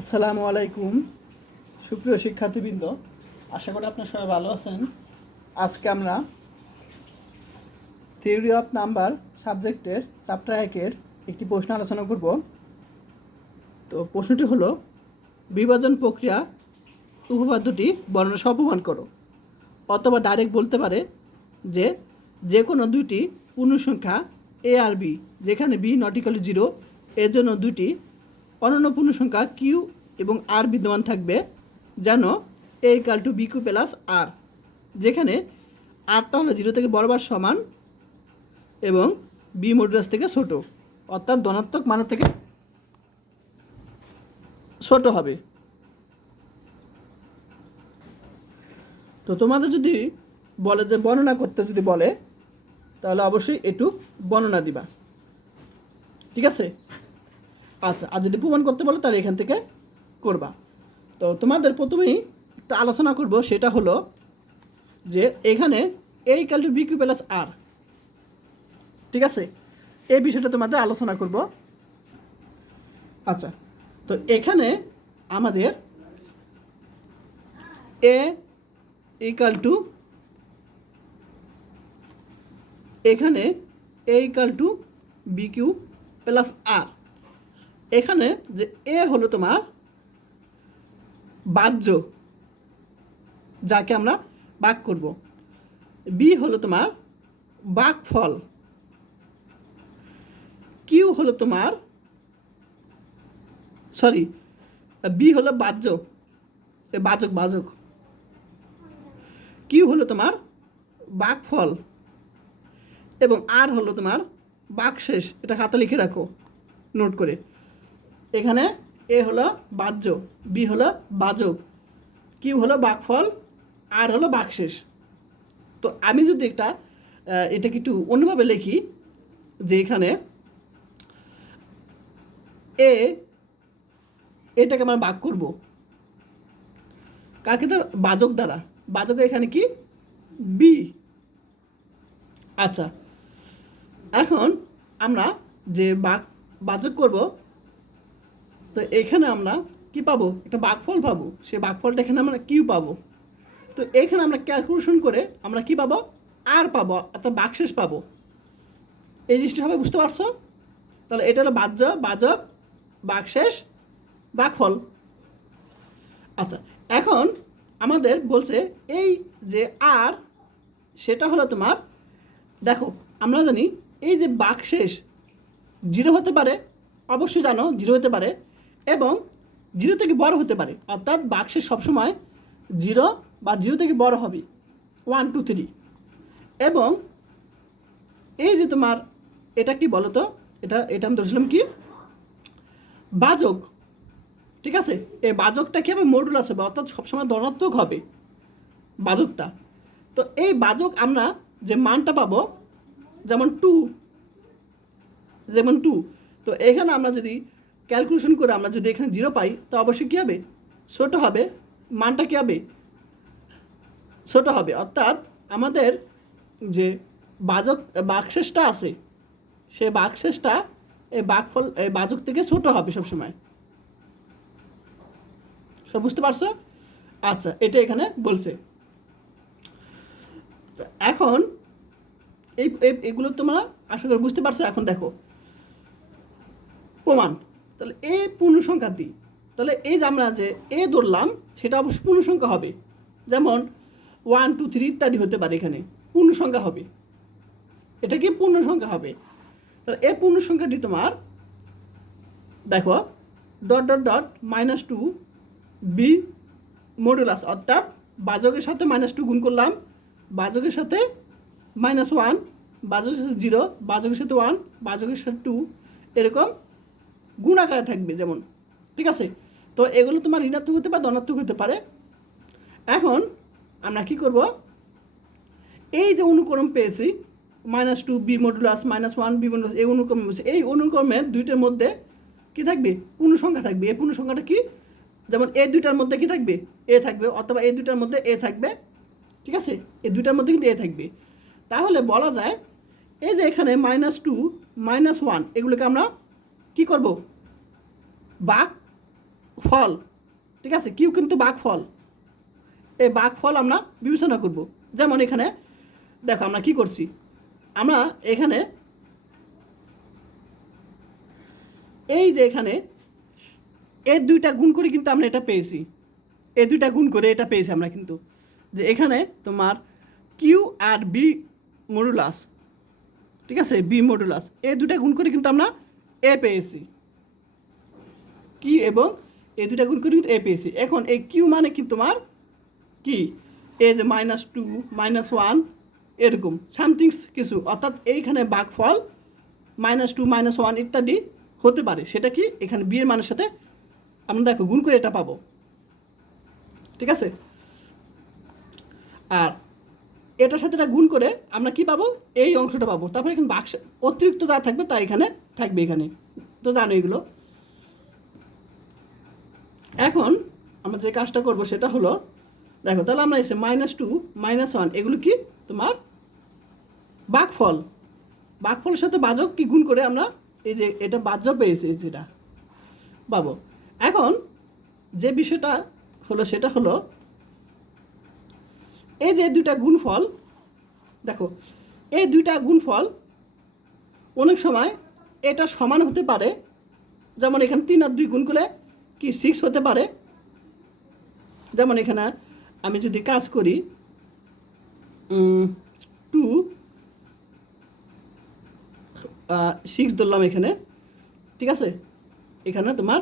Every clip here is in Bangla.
আসসালামু আলাইকুম সুপ্রিয় শিক্ষার্থীবৃন্দ, আশা করি আপনারা সবাই ভালো আছেন। আজকে আমরা থিওরি অফ নাম্বার সাবজেক্টের চ্যাপ্টার 1-এর একটি প্রশ্ন আলোচনা করব। তো প্রশ্নটি হলো, বিভাজন প্রক্রিয়া উপপাদ্যটি বর্ণনা সহ প্রমাণ করো। অথবা ডাইরেক্ট বলতে পারে যে যে কোনো দুইটি পূর্ণসংখ্যা এ আর বি, যেখানে বি নট ইকুয়াল টু 0, এর জন্য দুইটি অনন্য পূর্ণসংখ্যা কিউ এবং আর বিদ্যমান থাকবে, যেন A equal to B Q plus R, যেখানে আরটা হলো 0 থেকে বড় বা সমান এবং বি মডুলাস থেকে ছোট, অর্থাৎ ধনাত্মক মানের থেকে ছোট হবে। তো তোমাদের যদি বলে যে বর্ণনা করতে যদি বলে, তাহলে অবশ্যই এটুক বর্ণনা দিবা, ঠিক আছে? আচ্ছা, আর যদি প্রমাণ করতে বলো তাহলে এখান থেকে করবা। তো তোমাদের প্রথমেই একটু আলোচনা করব, সেটা হলো যে এখানে A equal to B Q plus R, ঠিক আছে? এই বিষয়টা তোমাদের আলোচনা করব। আচ্ছা, তো এখানে আমাদের এ ইকুয়াল টু, এখানে A equal to B Q plus R, এখানে যে এ হলো তোমার বাহ্য, যাকে আমরা ভাগ করব, বি হলো তোমার ভাগফল, কিউ হলো তোমার বি হলো বাহ্য, বাজক, কিউ হলো তোমার ভাগফল এবং আর হলো তোমার ভাগশেষ। এটা খাতা লিখে রাখো নোট করে। এখানে এ হলো বাহ্য, বি হলো বাজক, কিউ হলো ভাগফল, আর হলো ভাগশেষ। তো আমি যদি এটাকে একটু অন্যভাবে লিখি, যে এখানে এটাকে আমরা ভাগ করব কাকে দ্বারা? বাজক দ্বারা। বাজক এখানে কি? বি। আচ্ছা, এখন আমরা যে বাজক করব, তো এখানে আমরা কি পাবো? একটা ভাগফল পাবো। সেই ভাগফলটা এখানে আমরা কিউ পাবো। তো এখানে আমরা ক্যালকুলেশন করে আমরা কি পাবো? আর পাবো, অর্থাৎ ভাগশেষ পাবো। এই জিনিসটা সবাই বুঝতে পারছো? তাহলে এটা হলো বাজক, ভাগশেষ, ভাগফল। আচ্ছা, এখন আমাদের বলছে এই যে আর, সেটা হলো তোমার, দেখো আমরা জানি এই যে ভাগশেষ 0 হতে পারে, অবশ্যই জানো 0 হতে পারে, এবং 0 থেকে বড় হতে পারে, অর্থাৎ ভাগশেষ সবসময় 0 বা 0 থেকে বড় হবে, 1 2 3। এবং এই যে তোমার এটা কি বলো তো, এটা আমি ধরেছিলাম কি? বাজক, ঠিক আছে? এই বাজকটা কি হবে? মডুলাস হবে, অর্থাৎ সবসময় ধনাত্মক হবে বাজকটা। তো এই বাজক আমরা যে মানটা পাবো, যেমন 2, তো এখানে আমরা যদি ক্যালকুলেশন করে আমরা যদি এখানে 0 পাই, তো অবশ্যই কী হবে? ছোট হবে, মানটা কী হবে? ছোট হবে, অর্থাৎ আমাদের যে ভাগশেষটা আছে, সেই ভাগশেষটা এই বাজক থেকে ছোট হবে সবসময়। সব বুঝতে পারছো? আচ্ছা, এটা এখানে বলছে। এখন এগুলো তোমরা আশা করি বুঝতে পারছো। এখন দেখো প্রমাণ। তাহলে এ পূর্ণ সংখ্যা দিই, তাহলে এই যে আমরা যে এ ধরলাম, সেটা অবশ্যই পূর্ণ সংখ্যা হবে। যেমন 1 2 3 ইত্যাদি হতে পারে, এখানে পূর্ণ সংখ্যা হবে। এটা কি পূর্ণ সংখ্যা হবে? তাহলে এ পূর্ণ সংখ্যাটি তোমার দেখো -2 বি মডুলাস, অর্থাৎ বাজকের সাথে -2 গুণ করলাম, বাজকের সাথে -1, বাজকের সাথে 0, বাজকের সাথে 1, বাজকের সাথে 2, এরকম গুণাকারে থাকবে যেমন, ঠিক আছে? তো এগুলো তোমার ঋণাত্মক হতে পারে, ধনাত্মক হতে পারে। এখন আমরা কি করব? এই যে অনুক্রম পেয়েছি, -2 বি মডুলাস, -1 বি মডুলাস, এই অনুক্রম পেয়েছি, এই অনুক্রমের দুইটার মধ্যে কি থাকবে? পূর্ণ সংখ্যা থাকবে। এই পূর্ণ সংখ্যাটা কি? যেমন এই দুইটার মধ্যে কি থাকবে? এ থাকবে, অথবা এই দুইটার মধ্যে এ থাকবে, ঠিক আছে? এই দুইটার মধ্যে কিন্তু এ থাকবে। তাহলে বলা যায় এই যে এখানে -2 -1 এগুলোকে আমরা কি করব? ভাগ ফল, ঠিক আছে, কিউ কিন্তু বাঘফল। এই বাঘফল আমরা বিবেচনা করব। যেমন এখানে দেখো আমরা কি করছি, আমরা এখানে এই যে এখানে এই দুইটা গুণ করে কিন্তু আমরা এটা পেয়েছি, এই দুইটা গুণ করে এটা পেয়েছি আমরা কিন্তু, যে এখানে তোমার কিউ আর বি মডুলাস, ঠিক আছে, বি মডুলাস, এই দুইটা গুণ করে কিন্তু আমরা এ পেয়েছি, কি এবং এই দুইটা গুণ করে কিন্তু এ পেয়েছি। এখন এই কিউ মানে কি তোমার কি, এই যে -2 -1 এরকম সামথিংস কিছু, অর্থাৎ এইখানে ভাগফল -2 -1 ইত্যাদি হতে পারে। সেটা কি এখানে বি এর মানের সাথে আমরা দেখো গুণ করে এটা পাবো, ঠিক আছে। আর এটার সাথে এটা গুণ করে আমরা কি পাবো, এই অংশটা পাবো। তারপরে এখানে বাক্স অতিরিক্ত যা থাকবে তা এখানে থাকবে, এখানে তো জানো এগুলো। এখন আমরা যে কাজটা করব সেটা হলো, দেখো তাহলে আমরা এসে -2 -1 এগুলো কি তোমার ভাগফল, ভাগফলের সাথে বাজক কি গুণ করে আমরা এই যে এটা বাজ্য পেয়েছি যেটা পাবো। এখন যে বিষয়টা হলো সেটা হলো এই যে দুইটা গুণফল, দেখো এই দুইটা গুণফল অনেক সময় এটা সমান হতে পারে। যেমন এখানে 3 আর 2 গুণ করলে কি 6 হতে পারে। যেমন এখানে আমি যদি কাজ করি 2 6 ধরলাম এখানে, ঠিক আছে, এখানে তোমার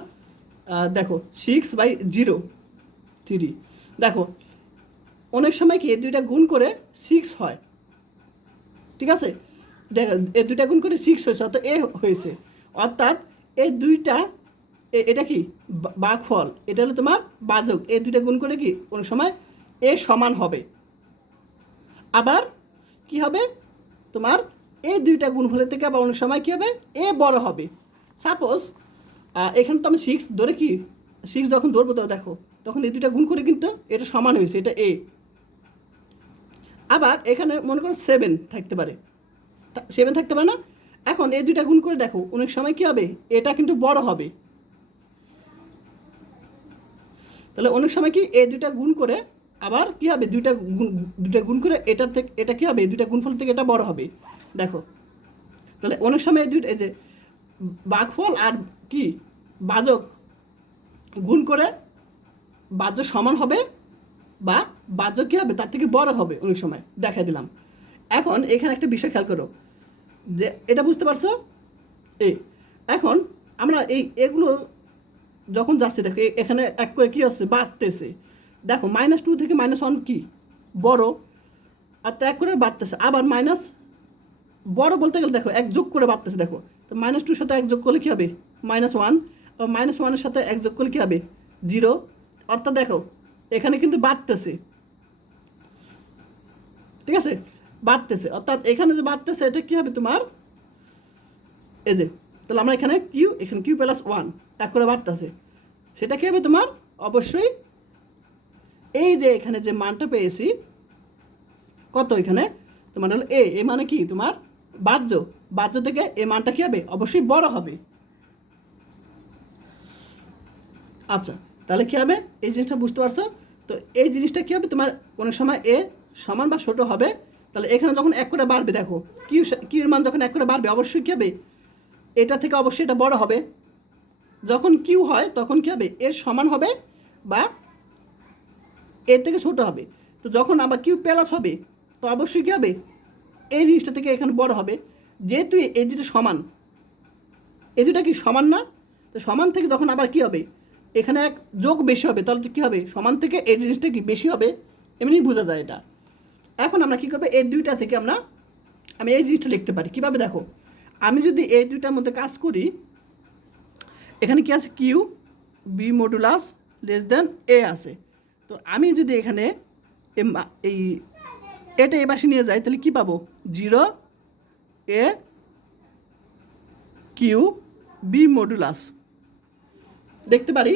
দেখো 6/0 দেখো অনেক সময় কি এই দুইটা গুণ করে 6 হয়, ঠিক আছে, এই দুইটা গুণ করে 6 হয়েছে, অর্থাৎ এ হয়েছে, অর্থাৎ এই দুইটা এটা কি ভাগফল, এটা হলো তোমার বাজক, এই দুইটা গুণ করে কি অনেক সময় এ সমান হবে। আবার কি হবে তোমার এই দুইটা গুণফলের থেকে আবার অনেক সময় কী হবে এ বড় হবে। সাপোজ এখানে তো আমি 6 ধরে কি 6 যখন ধরবো তো দেখো তখন এই দুইটা গুণ করে কিন্তু এটা সমান হয়েছে, এটা এ। আবার এখানে মনে করো 7 থাকতে পারে, 7 থাকতে পারে না। এখন এই দুইটা গুণ করে দেখো অনেক সময় কী হবে এটা কিন্তু বড় হবে। তাহলে অনেক সময় কি এই দুইটা গুণ করে আবার কি হবে দুইটা গুণ করে এটা থেকে এটা কী হবে দুইটা গুণফল থেকে এটা বড় হবে। দেখো তাহলে অনেক সময় এই দুইটা এই যে ভাগফল আর কি বাজক গুণ করে বাজ্য সমান হবে বা বাজ্য কী হবে তার থেকে বড় হবে অনেক সময়, দেখাই দিলাম। এখন এখানে একটা বিষয় খেয়াল করো যে এটা বুঝতে পারছো এখন আমরা এগুলো যখন যাচ্ছে দেখো এখানে এক করে কী হচ্ছে বাড়তেছে, দেখো -2 থেকে -1 কি বড়, আর তো এক করে বাড়তেছে, আবার মাইনাস বড় বলতে গেলে দেখো এক যোগ করে বাড়তেছে। দেখো তো -2 সাথে এক যোগ করলে কী হবে -1, আর -1 সাথে এক যোগ করলে কী হবে 0, অর্থাৎ দেখো এখানে কিন্তু বাড়তেছে, ঠিক আছে, বাড়তেছে, অর্থাৎ এখানে যে বাড়তেছে এটা কী হবে তোমার এই যে, তাহলে আমরা এখানে কিউ প্লাস 1 এক করে বাড়তেছে, সেটা কী হবে তোমার অবশ্যই এই যে এখানে যে মানটা পেয়েছি কত এখানে তোমার হলো এ মানে কি তোমার বাহ্য থেকে এ মানটা কী হবে অবশ্যই বড় হবে। আচ্ছা তাহলে কী হবে এই জিনিসটা বুঝতে পারছো। তো এই জিনিসটা কী হবে তোমার অনেক সময় এ সমান বা ছোটো হবে। তাহলে এখানে যখন এক করে বাড়বে দেখো কিউর মান যখন এক করে বাড়বে অবশ্যই কী হবে এটা থেকে অবশ্যই এটা বড় হবে। যখন কিউ হয় তখন কী হবে এর সমান হবে বা এর থেকে ছোটো হবে। তো যখন আবার কিউ প্লাস হবে তো অবশ্যই কী হবে এই জিনিসটা থেকে এখানে বড় হবে। যেহেতু এই দুটো সমান, এই দুটা কি সমান না, তো সমান থেকে যখন আবার কী হবে এখানে এক যোগ বেশি হবে, তাহলে কী হবে সমান থেকে এই জিনিসটা কি বেশি হবে, এমনি বোঝা যায় এটা। এখন আমরা কী করবো এই দুইটা থেকে আমি এই জিনিসটা লিখতে পারি কীভাবে, দেখো আমি যদি এই দুইটার মধ্যে কাজ করি এখানে কি আছে Q B modulus less than A আছে। তো আমি যদি এখানে এই এটা এ পাশে নিয়ে যাই তাহলে কী পাবো 0 এ কিউ বি মডুলাস দেখতে পারি।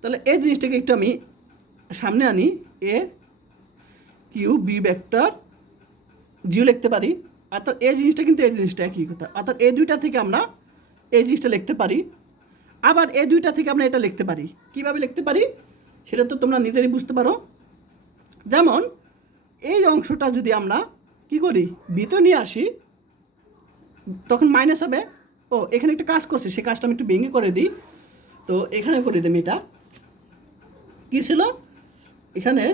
তাহলে এই জিনিসটাকে একটু আমি সামনে আনি, এ কিউ বি ভেক্টর 0 লিখতে পারি। অর্থাৎ এই জিনিসটা কিন্তু এই জিনিসটা একই কথা, অর্থাৎ এই দুইটা থেকে আমরা এই জিনিসটা লিখতে পারি। আবার এই দুইটা থেকে আমরা এটা লিখতে পারি। কিভাবে লিখতে পারি সেটা তো তোমরা নিজেরই বুঝতে পারো। যেমন এই অংশটা যদি আমরা কি করি ভিতর নিয়ে আসি, তখন মাইনাস হবে। ও এখানে একটা কাজ করছে, সেই কাজটা আমি একটু ভেঙে করে দিই। তো এখানে করে দিই এটা কী ছিল, এখানে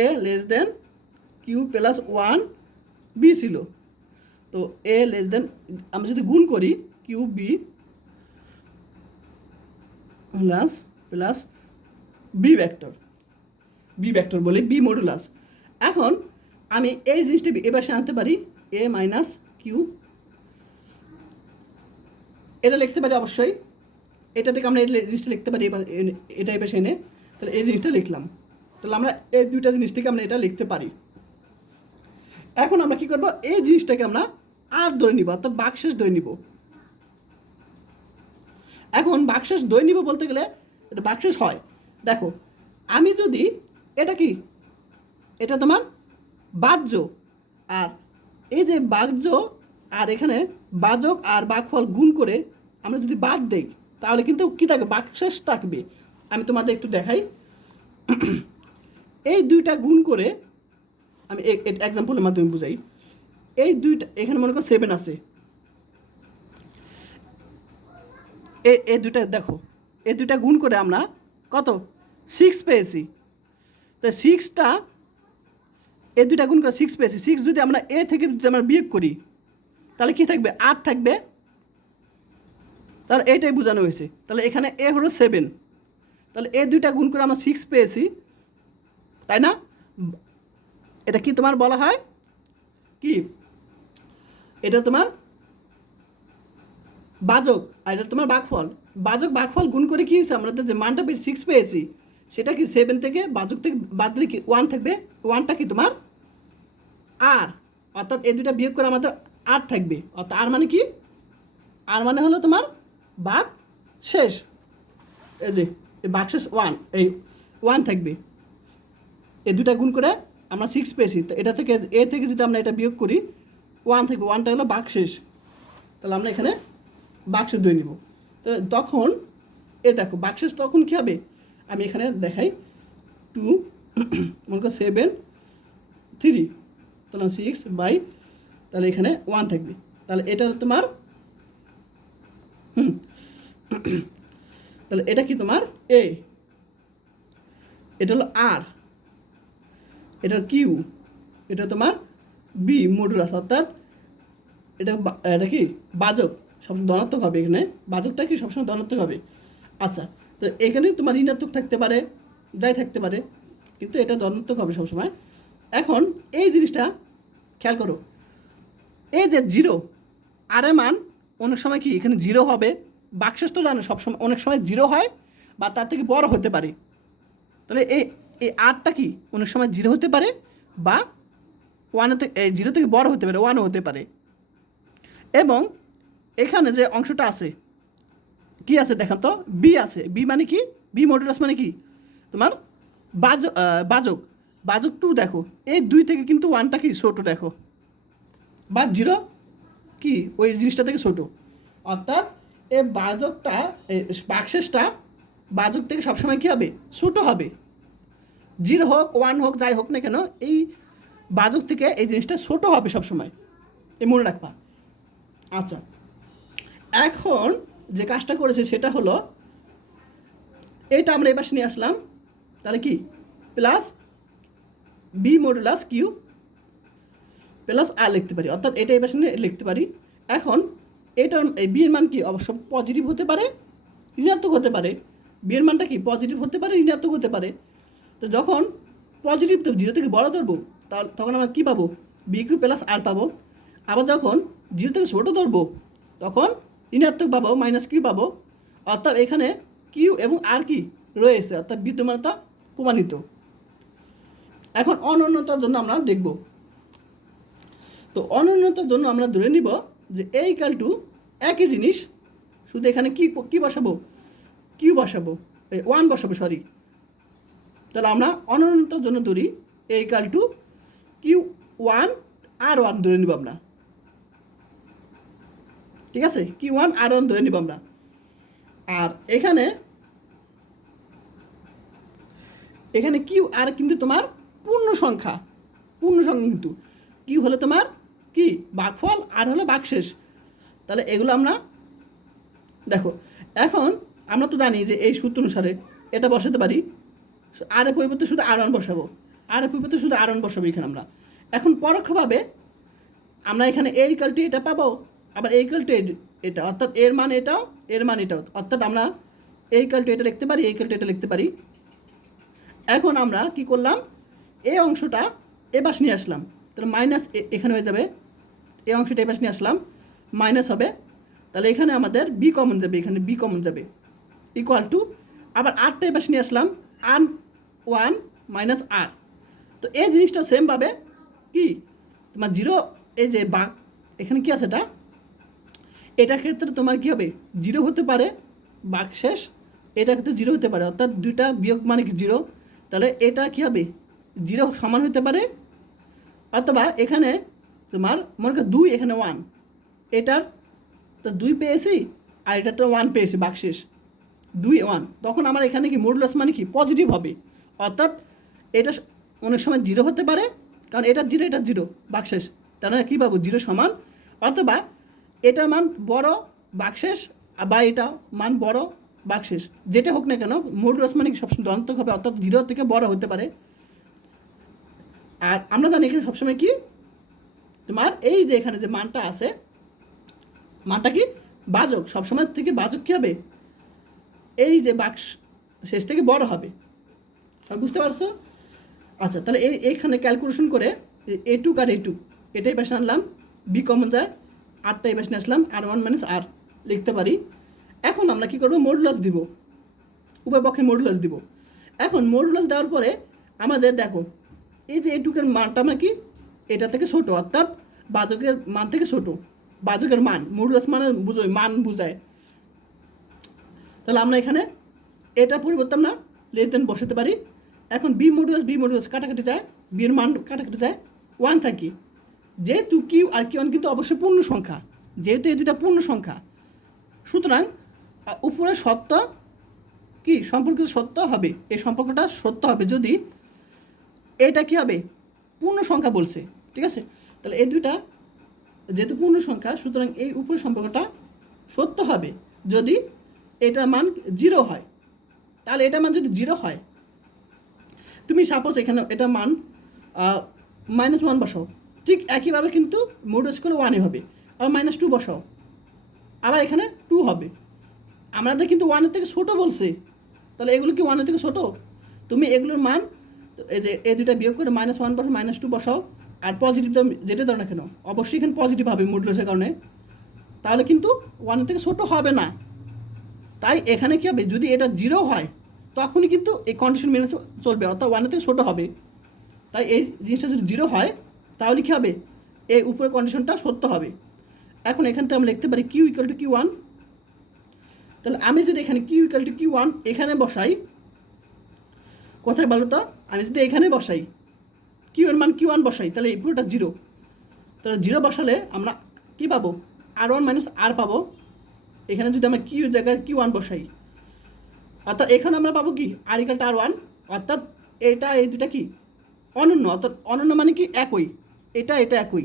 A less than Q plus one B ছিল। তো এ লেস দেন আমরা যদি গুণ করি Q B plus plus B vector বলি বি মডুলাস। এখন আমি এই জিনিসটা এবার সে আনতে পারি এ মাইনাস কিউ, এটা লিখতে পারি অবশ্যই। এটা থেকে আমরা এই জিনিসটা লিখতে পারি, এবার এটা এবার এনে তাহলে এই জিনিসটা লিখলাম। তাহলে আমরা এই দুইটা জিনিস থেকে আমরা এটা লিখতে পারি। এখন আমরা কি করব, এই জিনিসটাকে আমরা আর ধরে নিব, অর্থাৎ বাকশেষ ধরে নিব। এখন বাকশেষ ধরে নিব বলতে গেলে এটা বাকশেষ হয়। দেখো আমি যদি এটা কি, এটা তোমার বাহ্য, আর এই যে বাহ্য আর এখানে বাজক আর বাকফল গুণ করে আমরা যদি বাদ দেই তাহলে কিন্তু কী থাকবে, বাকশেষ থাকবে। আমি তোমাদের একটু দেখাই। এই দুইটা গুণ করে আমি এক্সাম্পলের মাধ্যমে বুঝাই। এই দুইটা এখানে মনে করো 7 আছে, এই দুইটা দেখো, এই দুইটা গুণ করে আমরা কত 6 পেয়েছি। তো 6টা এই দুইটা গুণ করে 6 পেয়েছি। 6 যদি আমরা এ থেকে যদি আমরা বিয়োগ করি তাহলে কী থাকবে, 8 থাকবে। তাহলে এইটাই বোঝানো হয়েছে। তাহলে এখানে এ হলো 7, তাহলে এই দুইটা গুণ করে আমরা 6 পেয়েছি, তাই না? এটা কি তোমার বলা হয় কি, এটা তোমার বাজক আর এটা তোমার বাকফল। বাজক বাকফল গুণ করে কী হয়েছে, আমাদের যে মানটা 6 পেয়েছি সেটা কি 7 থেকে বাজক থেকে বাদ দিলে কি 1 থাকবে। 1টা কি তোমার আর, অর্থাৎ এই দুইটা বিয়োগ করে আমাদের 8 থাকবে। অর্থাৎ আর মানে কি, আর মানে হলো তোমার বাক শেষ। এই যে বাকশেষ 1, এই 1 থাকবে। এই দুইটা গুণ করে আমরা 6 পেয়েছি, তো এটা থেকে এ থেকে যদি আমরা এটা বিয়োগ করি 1 থাকবে। 1টা হলো বাকশেষ। তাহলে আমরা এখানে বাকশেষ ধরে নিব। তো তখন এ দেখো বাকশেষ তখন কী হবে, আমি এখানে দেখাই 2 মনে করো 7 3, তাহলে 6 বাই, তাহলে এখানে 1 থাকবে। তাহলে এটা তোমার তাহলে এটা কি তোমার এ, এটা হলো আর, এটা কিউ, এটা তোমার বি মডুলাস, অর্থাৎ এটা কি বাজক, সব ধনাত্মক হবে। এখানে বাজকটা কি সবসময় ধনাত্মক হবে। আচ্ছা, তো এখানে তোমার ঋণাত্মক থাকতে পারে, যাই থাকতে পারে, কিন্তু এটা ধনাত্মক হবে সবসময়। এখন এই জিনিসটা খেয়াল করো, এই যে 0 আর এর মান অনেক সময় কি এখানে 0 হবে। বাকশেষ তো জানো সবসময় অনেক সময় 0 হয় বা তার থেকে বড় হতে পারে। তাহলে এই আরটা কি অনেক সময় 0 হতে পারে বা 1 থেকে 0 থেকে বড় হতে পারে, 1ও হতে পারে। এবং এখানে যে অংশটা আছে কি আছে দেখান তো, বি আছে। বি মানে কি, বি মডুলাস মানে কি তোমার বাজক। বাজক 2 দেখো, এই 2 থেকে কিন্তু 1টা কি ছোটো দেখো, বা 0 কি ওই জিনিসটা থেকে ছোটো। অর্থাৎ এই বাজকটা বাকশেষটা বাজক থেকে সবসময় কী হবে, ছোটো হবে। 0 হোক 1 হোক যাই হোক না কেন, এই বাজক থেকে এই জিনিসটা ছোটো হবে সবসময়, এই মনে রাখবা। আচ্ছা, এখন যে কাজটা করেছে সেটা হলো এইটা আমরা এবার নিয়ে আসলাম। তাহলে কি plus B modulus Q plus R লিখতে পারি, অর্থাৎ এটা এবার লিখতে পারি। এখন এটার এই বি এর মান কি অবশ্য পজিটিভ হতে পারে, ঋণাত্মক হতে পারে। বি এর মানটা কি পজিটিভ হতে পারে, ঋণাত্মক হতে পারে। তো যখন পজিটিভ তো 0 থেকে বড় ধরবো তখন আমরা কী পাবো, বি কিউ প্লাস আর পাবো। আবার যখন 0 থেকে ছোটো ধরবো তখন ঋণাত্মক পাবো, মাইনাস কিউ পাবো। অর্থাৎ এখানে কিউ এবং আর কি রয়েছে, অর্থাৎ বিদ্যমানতা প্রমাণিত। এখন অনন্যতার জন্য আমরা দেখব। তো অনন্যতার জন্য আমরা ধরে নিব যে এ ইকাল টু একই জিনিস, শুধু এখানে কি বসাবো, কিউ বসাবো, 1 বসাবো সরি। তাহলে আমরা অনন্যতার জন্য ধরি এ ইকাল টু কিউ 1 আর 1 ধরে নিব আমরা, ঠিক আছে। কিউ 1 আর 1 ধরে নিব আমরা। আর এখানে এখানে কিউ আর কিন্তু তোমার পূর্ণ সংখ্যা কিন্তু কিউ হলো তোমার কি ভাগফল, আর হলো ভাগশেষ। তাহলে এগুলো আমরা দেখো, এখন আমরা তো জানি যে এই সূত্র অনুসারে এটা বসাতে পারি, আর এর পরিবর্তে শুধু আর ওয়ান বসাবো, আর এর পরিবর্তে শুধু আর ওয়ান বসাবো এখানে আমরা। এখন পরোক্ষভাবে আমরা এখানে এ ইকাল টু এটা পাবো, আবার এ ইকাল টু এটা, অর্থাৎ এর মান এটাও, এর মান এটাও, অর্থাৎ আমরা এ ইকাল টু এটা লিখতে পারি, এ ইকাল টু এটা লিখতে পারি। এখন আমরা কি করলাম, এই অংশটা এ পাশ নিয়ে আসলাম, তাহলে মাইনাস এখানে হয়ে যাবে, এই অংশটা এ পাশ নিয়ে আসলাম, মাইনাস হবে, তাহলে এখানে আমাদের বি কমন যাবে, এখানে বি কমন যাবে, ইকুয়াল টু আবার আরটা এ পাশ নিয়ে আসলাম, আর ওয়ান মাইনাস আর। তো এই জিনিসটা সেমভাবে কি তোমার জিরো, এই যে বাঘ এখানে কি আছে এটার ক্ষেত্রে তোমার কি হবে, জিরো হতে পারে ভাগশেষ, এটা ক্ষেত্রে জিরো হতে পারে, অর্থাৎ দুইটা বিয়োগ মানে কি জিরো। তাহলে এটা কি হবে, জিরো সমান হতে পারে, অথবা এখানে তোমার মনে করো দুই, এখানে ওয়ান, এটার তো দুই পেয়েছি আর এটারটা ওয়ান পেয়েছি ভাগশেষ, দুই ওয়ান, তখন আমার এখানে কি মডুলাস মানে কি পজিটিভ হবে, অর্থাৎ এটা অনেক সময় জিরো হতে পারে, কারণ এটা জিরো, এটা জিরো ভাগশেষ, তাহলে কী পাবো জিরো সমান, অথবা এটার মান বড় ভাগশেষ বা এটা মান বড় ভাগশেষ, যেটা হোক না কেন মডুলাস মানে কি সবসময় ধনাত্মক হবে, অর্থাৎ জিরো থেকে বড় হতে পারে। আর আমরা জানি এখানে সবসময় কি তোমার এই যে এখানে যে মানটা আছে, মানটা কি বাজক, সবসময় থেকে বাজক কী হবে, এই যে বাক্স শেষ থেকে বড় হবে, বুঝতে পারছো? আচ্ছা, তাহলে এইখানে ক্যালকুলেশন করে এ টু আর এ টু এটাই পাশে আনলাম, বি কমন যায়, আরটা এই পাশে আসলাম, আর ওয়ান মাইনাস আর লিখতে পারি। এখন আমরা কী করবো, মডুলাস দিব, উভয় পক্ষে মডুলাস দিব। এখন মডুলাস দেওয়ার পরে আমাদের দেখো এই যে এটুকের মানটা আমরা কি এটা থেকে ছোটো, অর্থাৎ বাজকের মান থেকে ছোটো, বাজকের মান, মডুলাস মানে বুঝোই মান বুঝায়। তাহলে আমরা এখানে এটা পরিবর্তে আমরা লেস দেন বসাতে পারি। এখন বি মডুলাস কাটাকাটি যায়, বিয়ের মান কাটাকাটি যায়, ওয়ান থাকি, যেহেতু কিউ আর কিউ ওয়ান কিন্তু অবশ্যই পূর্ণ সংখ্যা, যেহেতু এই দুটা পূর্ণ সংখ্যা, সুতরাং উপরে সত্য কি সম্পর্কিত সত্য হবে, এই সম্পর্কটা সত্য হবে যদি এটা কি হবে পূর্ণ সংখ্যা বলছে, ঠিক আছে? তাহলে এই দুইটা যেহেতু পূর্ণ সংখ্যা, সুতরাং এই উপরের সম্পর্কটা সত্য হবে যদি এটার মান জিরো হয়। তাহলে এটার মান যদি জিরো হয়, তুমি সাপোজ এখানে এটা মান মাইনাস ওয়ান বসাও, ঠিক একইভাবে কিন্তু মডুলাস করলে ওয়ানে হবে, আবার মাইনাস টু বসাও, আবার এখানে টু হবে। আমাদের কিন্তু ওয়ানের থেকে ছোটো বলছে, তাহলে এগুলো কি ওয়ানের থেকে ছোটো? তুমি এগুলোর মান এই যে এই দুইটা বিয়োগ করে মাইনাস ওয়ান বসাও, মাইনাস টু বসাও, আর পজিটিভ যেটা ধরো না কেন অবশ্যই এখানে পজিটিভ হবে মডুলাসের কারণে, তাহলে কিন্তু ওয়ানের থেকে ছোটো হবে না। তাই এখানে কী হবে, যদি এটা জিরো হয় তখনই কিন্তু এই কন্ডিশন মেনে চলবে, অর্থাৎ ওয়ানের থেকে ছোটো হবে। তাই এই জিনিসটা যদি জিরো হয় তাহলে কী হবে, এই উপরে কন্ডিশনটা সত্য হবে। এখন এখান থেকে আমরা লিখতে পারি Q equal to Q one. তাহলে আমি যদি এখানে Q equal to Q one এখানে বসাই, কোথায় বলো তো, আমি যদি এখানে বসাই কিউ এর মান কিউ ওয়ান বসাই, তাহলে এই পুরোটা জিরো, তাহলে জিরো বসালে আমরা কী পাবো, আর ওয়ান মাইনাস আর পাবো। এখানে যদি আমরা কিউ জায়গায় কিউ ওয়ান বসাই, অর্থাৎ এখানে আমরা পাবো কি আর ইকাল টু আর ওয়ান, অর্থাৎ এটা এই দুটা কি অনন্য, অর্থাৎ অনন্য মানে কি একই, এটা একই।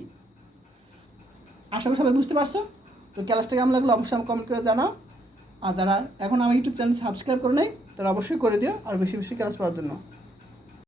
আশা করি সবাই বুঝতে পারছো। তো ক্লাসটা কেমন লাগলো অবশ্যই আমি কমেন্ট করে জানাও, আর যারা এখন আমার ইউটিউব চ্যানেল সাবস্ক্রাইব করে নেই তারা অবশ্যই করে দিও, আর বেশি বেশি ক্লাস পাওয়ার জন্য।